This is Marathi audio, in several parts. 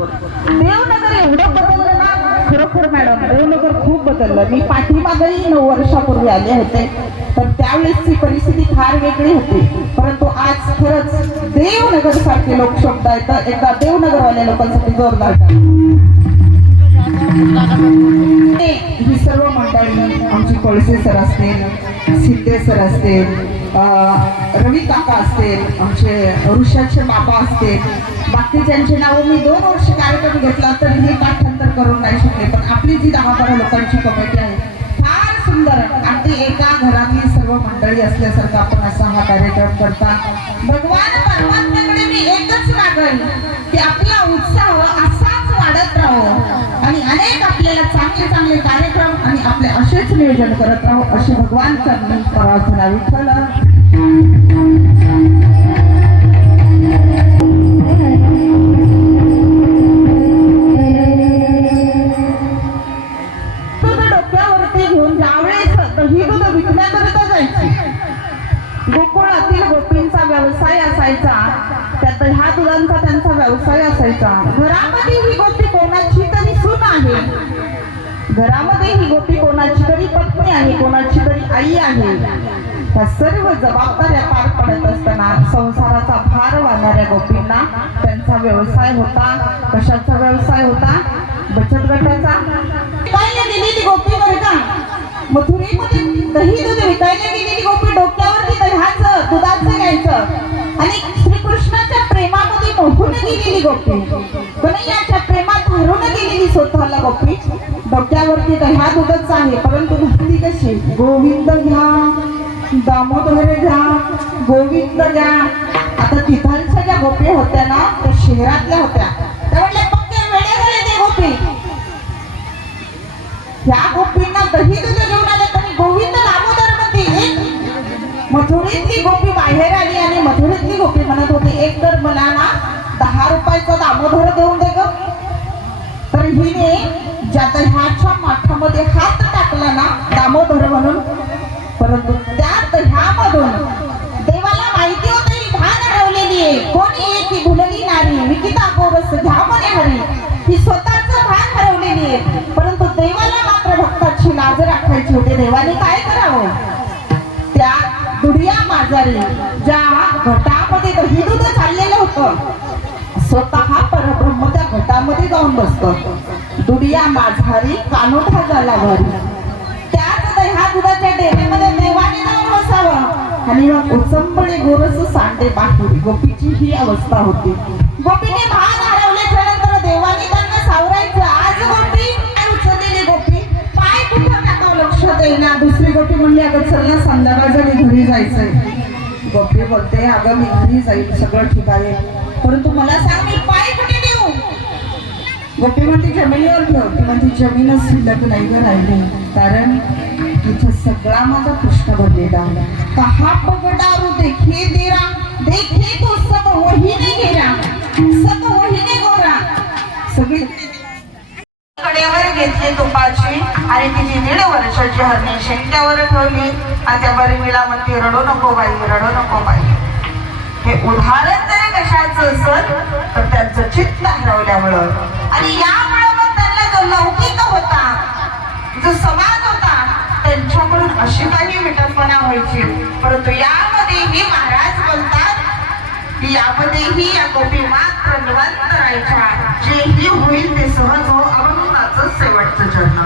देवनगर एवढं बदललं ना खरोखर मॅडम देवनगर खूप बदललं. मी पाठीमागही नऊ वर्षापूर्वी आले होते तर त्यावेळेसची परिस्थिती फार वेगळी होती. परंतु आज खरंच देवनगर सारखे लोक शब्द आहेत तर एकदा देवनगरवाल्या लोकांसाठी जोरदार ही सर्व मंडळी आमची कोळसे सर असतील सिद्धे सर असतील रवी काका असतील आमचे ऋषाचे बाबा असतील बाकीच्यांची नावं मी दोन वर्ष कार्यक्रम घेतला तरी हे पाठांतर करून नाही शकले. पण आपली जी दहा बारा लोकांची कमिटी आहे फार सुंदर अगदी एका घरातली सर्व मंडळी असल्यासारखं आपण असा हा कार्यक्रम करता. भगवान परमात्म्याकडे मी एकच मागेन की आपला उत्साह असाच वाढत राहो. आणि अनेक आपल्याला चांगले चांगले कार्य असेच नियोजन करत राहू अशी भगवान चरणी प्रार्थना विठ्ठल डोक्यावरती घेऊन ज्यावेळेस दही दूध विकण्याकरिता जायची गोकुळातील गोपींचा व्यवसाय असायचा त्यात ह्या दुधांचा त्यांचा व्यवसाय असायचा. घरामध्ये ही गोपी घरामध्ये ही गोपी कोणाची तरी पत्नी आहे कोणाची तरी आई आहे. त्या सर्व जबाबदाऱ्या पार पडत असताना संसाराचा भार वाहणाऱ्या गोपींना त्यांचा व्यवसाय होता. कशाचा व्यवसाय होता? बचत गटाचा. विकायला गेलेली गोपी बरं का मथुरेमध्ये दही दूध विकायला गेलेली गोपी डोक्यावरती दह्याचं दुधाचं घ्यायचं. आणि श्रीकृष्णाच्या प्रेमामध्ये मोहून गेलेली गोपी. कन्हैयाच्या प्रेमात गेलेली स्वतःला गोपी डोक्यावरती तर ह्या दुधच आहे परंतु भक्ती कशी? गोविंद घ्या दामोदर घ्या गोविंद घ्या. आता तिथांच्या ज्या गोपी होत्या ना त्या शहरातल्या होत्या. त्या म्हणल्या पक्के वेळे झाले ते गोपी ह्या गोपींना दही दुध घेऊन आले तरी गोविंद दामोदर म्हणते एक गोपी बाहेर आली आणि मथुरेतली गोपी म्हणत होती एक तर मला ना दहा रुपयाचा दामोदर देऊन दे ग. तर हिने ज्या दह्याच्या माठामध्ये हात टाकला ना दामोदर म्हणून परंतु त्या दह्यामधून देवाला माहिती होतं ही भान हरवलेली आहे. कोणी आहे ती भुलली नारी विकिता गोरस घ्या म्हणे हरी. ही स्वतःच भान हरवलेली आहे. परंतु देवाला मात्र भक्ताची लाज राखायची होती. देवाने काय करावं? त्या दुडिया माजारी ज्या घटामध्ये दही दूध चाललेलं होतं स्वतः परब्रह्म त्या घटामध्ये जाऊन बसतो. दुडिया माझारी कानोठा झाला घरी त्याच दह्या दुधाच्या डेऱ्यामध्ये देवाने जाऊन बसावं. आणि मग उचंबळे गोरस सांडे पाठवली गोपीची ही अवस्था होती. गोपीने भान हरवल्याच्या नंतर देवाने त्यांना सावरायचं. आज गोपी काय उचललेली गोपी. पाय कुठं टाकावं लक्ष देईना. दुसरी गोपी म्हणली अगं चल ना संध्याकाळचं मी घरी जायचंय. गोपी बोलते अगं मी घरी जाईल सगळं ठीक आहे. परंतु मला सांग मी पाय कुठे देऊ. गोपी म्हणते जमिनीवर ठेव. ती म्हणते जमीनच शिल्लक नाही ग राहिली. कारण तिथं सगळा माझा कृष्ण भरलेला आहे. कहा पगडारू देखे देरा? देखे तो सब वही ने घेरा. सब वही ने गोरा सगळी कडेवर घेतली तुपाची आणि तिची दीड वर्षाची हरणी शेंट्यावर ठेवली. आणि त्या बरमीला म्हणते रडू नको बाई रडू नको बाई. हे उदाहरण कशाचं असेल तर त्यांचं चित्त हरवल्यामुळं आणि यामुळं मग त्यांना जो लौकिक होता जो समाज होता त्यांच्याकडून अशी काही विटंबना व्हायची. परंतु यामध्येही महाराज बोलतात की यामध्येही या गोपी मात्र निवांत राहायच्या. जेही होईल ते सहज हो अभंगाचं शेवटचं चरण.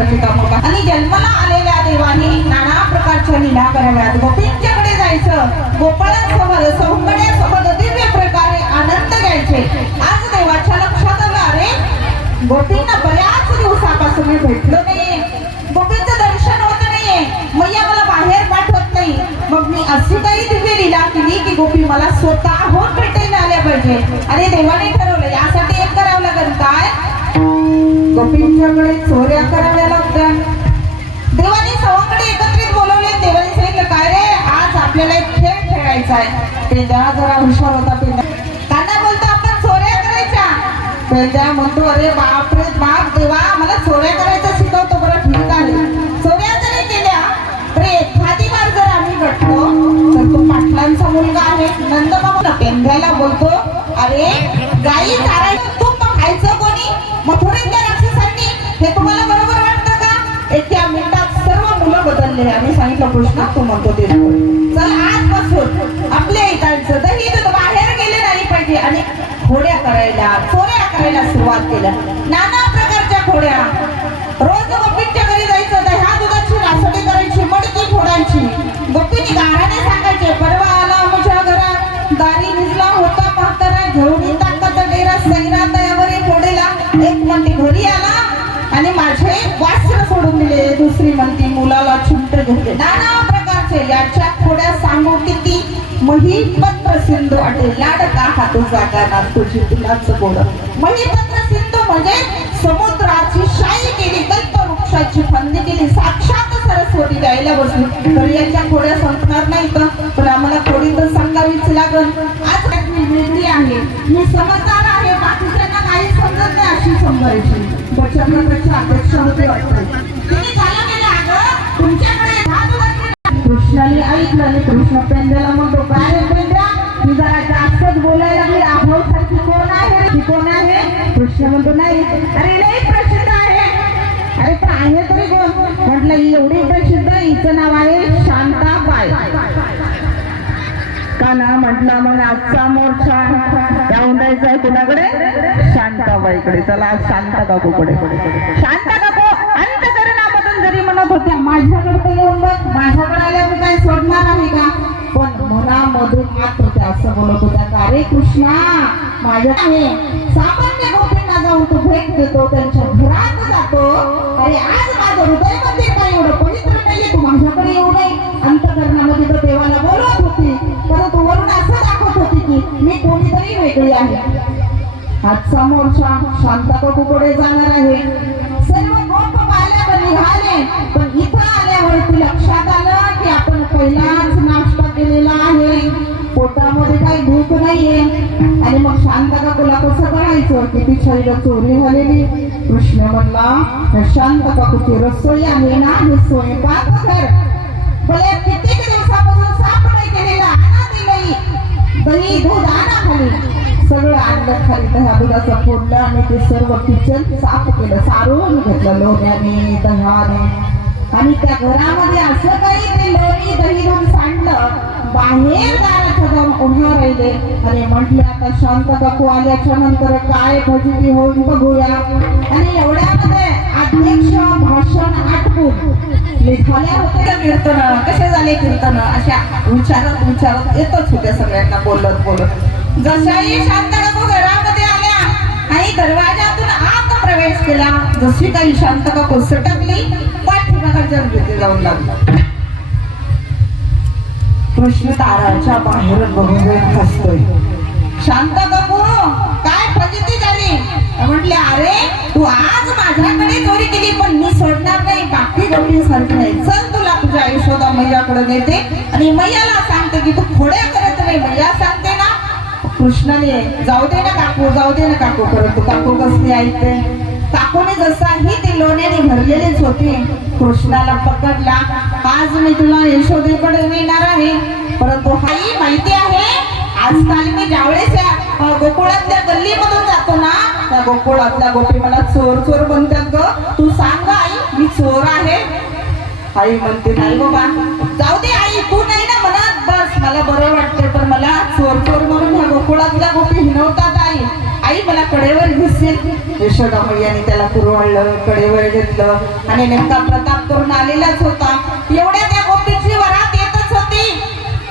आणि जन्माला आलेल्या देवानी नाना प्रकारच्या लीला कराव्यात. गोपींच्याकडे जायचं. गोपाळांसोबत सौंगड्यासोबत दिव्य प्रकारे आनंद घ्यायचे. आज देवाच्या लक्षात आलं गोपींना बऱ्याच दिवसापासून मी भेटलो नाही गोपींचं दर्शन होत नाहीये. मैया मला बाहेर पाठवत नाही. मग मी अशी काही दिव्य लिला केली की गोपी मला स्वतः स्वतःहून भेटायला आल्या पाहिजे. अरे देवाने ठरवलं यासाठी एक करावं लागेल. काय? गोपींच्याकडे चोऱ्या कराव्या लागत्या देवाने सवंकडे एकत्रित बोलवले. देवाने सांगितलं काय रे आज आपल्याला एक खेळ खेळायचा आहे. पेंद्या जरा हुशार होता पेंद्या. त्यांना बोलतो आपण चोऱ्या करायच्या. पेंद्या म्हणतो अरे बाप रे बाप देवा मला चोऱ्या करायचं शिकवतो. कृष्णा तू म्हणतो ते चल आजपासून आपल्या इथांचं. दही दूध बाहेर गेले नाही पाहिजे. आणि खोड्या करायला चोऱ्या करायला सुरुवात केल्या नाना प्रकारच्या खोड्या रोज गोपींच्या घरी जायचं. दह्या दुधाची रासडी करायची मडकी फोडायची. गोपीनी गाण्याने सांगायचे परवा आला मुझ्या घरात. दारी भिजला होता म्हातारा. घेऊन ताकद डेरा सैरा तयावरी फोडेला. एक म्हणते घरी आला आणि माझे वास्त्र सोडून दिले. दुसरी म्हणते नाना प्रकारचे याच्या थोड्या सांगू किती महिपत्र सिंधू अटे लाडका हात जागा तुझी तुलाच गोड. महिपत्र सिंधू म्हणजे समुद्राची शाई केली कल्पवृक्षाची फंदी केली साक्षात सरस्वती द्यायला बसली. तर याच्या थोड्या संपणार नाही तर पण आम्हाला थोडी तर सांगावीच लागल. आज मी वेगळी आहे. मी समजदार आहे. बाकीच्यांना काही समजत नाही अशी समजायची बचत अपेक्षा होती वाटतं. कृष्णाने आणि कृष्ण पेंद्याला म्हणतो काय रे पेंद्या मी जरा जास्तच बोलायला लागली. आभाऊ सारखी कोण आहे? ती कोण आहे? कृष्ण म्हणतो नाही. अरे नाही प्रसिद्ध आहे. अरे तर आहे तरी कोण? म्हटलं एवढी प्रसिद्ध हिचं नाव आहे शांताबाई. का ना? म्हटलं मग आजचा मोर्चा त्या उंडायचा आहे कुणाकडे? शांताबाईकडे. चला आज शांता काकूकडे शांता काकू म्हणत होत्या माझ्याकडे तर येऊन बघ माझ्याकडे आल्या मी काही सोडणार नाही का? पण मनामधून आत होत्या असं बोलत होत्या का रे कृष्णा माझ्या सामान्य गोपींना जाऊन तो भेट देतो त्यांच्या घरात जातो. अरे आज माझं हृदयमध्ये काय एवढं पवित्र नाहीये? तू माझ्याकडे येऊ नये. अंतकरणामध्ये तर देवाला बोलत होती परंतु वरून असं दाखवत होती की मी कोणीतरी वेगळी आहे. आज समोरच्या शांता कुकडे जाणार आहे. काही भूक नाहीये. आणि मग शांता काकूला कसं करायचं किती शरीर चोरी झालेली. कृष्ण म्हणला शांत काकूची रसोई आहे ना हे स्वयंपाक कर भले कित्येक दिवसापासून साफ नाही केलेला आणा दिलंय दही दूध आणा खाली. सगळं आणलं खाली. दह्या दुधाचं फोडलं आणि ते सर्व किचन साफ केलं. सारून घेतलं लोण्याने दह्याने. आणि त्या घरामध्ये असं काही ते लोणी दही सांडलं बाहेर दाराचं जाऊन उभा राहिले. आणि म्हटलं आता शांत काकू आल्याच्यानंतर काय फजिती होऊन बघूया. आणि एवढ्यामध्ये अध्यक्ष भाषण आटपून लिखाल्या होत्या कीर्तन कसे झाले कीर्तन? अशा विचारत विचारत येतच होत्या सगळ्यांना बोलत बोलत. जशाही शांत काकू घरामध्ये आल्या आणि दरवाजातून आत प्रवेश केला जशी काही शांत काकू सटकली एकमेकांच्या तिथे जाऊन लागला. कृष्ण ताराच्या बाहेर बघून हसतोय. शांत कपूर काय फजिती झाली? म्हटले अरे तू आज माझ्याकडे चोरी केली पण मी सोडणार नाही. बाकी गोष्टी सारखी नाही. चल तुला तुझ्या आयुष्यात मैयाकडे नेते. आणि मैयाला सांगते की तू खोड्या करत नाही मैया सांगते ना कृष्णाने जाऊ दे ना काकू जाऊ दे ना काकू परंतु काकू कसली ऐकते काकूने जसाही ती लोण्याने भरलेलीच होती कृष्णाला पकडला. आज मी तुला यशोदेकडे नेणार आहे परंतु हाही माहिती आहे आजकाल मी ज्यावेळेस या अ, गोकुळातल्या गल्लीमधून जातो ना त्या गोकुळातल्या गोपी मला चोर चोर म्हणतात ग. तू सांग ग आई मी चोर आहे. आई म्हणते नाही बाबा जाऊ दे आई तू नाही ना म्हणत. बस मला बरं वाटते पण मला चोर चोर म्हणून ह्या गोकुळातल्या गोपी हिनवतात आई. आई मला कडेवर घेसेल. यशोदा मैयाने त्याला कुरवाळलं कडेवर घेतलं. आणि नेमका प्रताप करून आलेलाच होता. एवढ्या त्या गोपीची वरात येतच होती.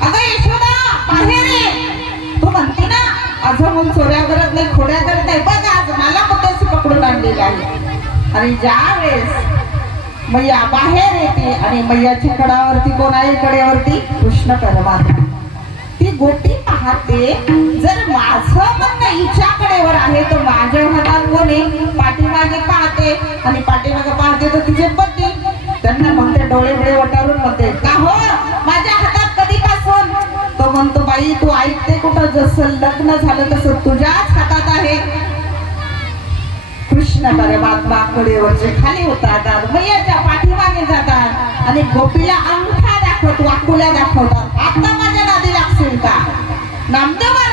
अगं यशोदा बाहेर तू म्हणते ना अजून मग चोऱ्या करत नाही खोड्या करत नाही. बघ आज मला मुद्द्याशी पकडून आणलेली आहे. आणि ज्या वेळेस मैया बाहेर येते आणि मैयाच्या कडावरती कोण आहे कडेवरती कृष्ण परमात्मा. ती गोपी राहते जर माझं म्हणणं हिच्याकडेवर आहे तर माझ्या हातात कोणी पाठीमागे पाहते? आणि पाठीमागे पाहते तर तिचे पती. त्यांना म्हणते डोळे डोळे वटारून म्हणते का हो? माझ्या हातात कधीपासून? तो म्हणतो बाई तू ऐकते कुठं? जसं लग्न झालं तसं तुझ्याच हातात आहे. कृष्ण परमात्मा कडेवरचे खाली होतात मैयाच्या पाठीमागे जातात आणि गोपीला अंगठा दाखवत वाकुल्या दाखवतात. आता माझ्या नादी लागशील का? ನಮ್ದವ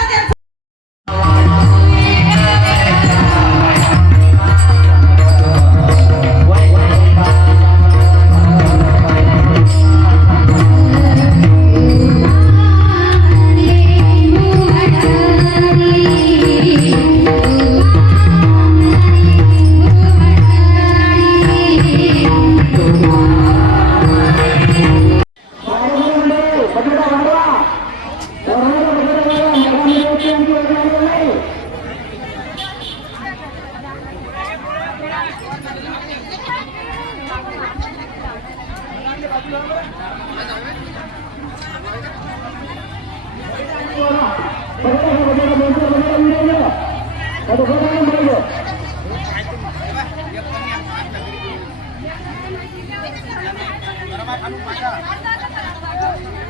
あの前だ。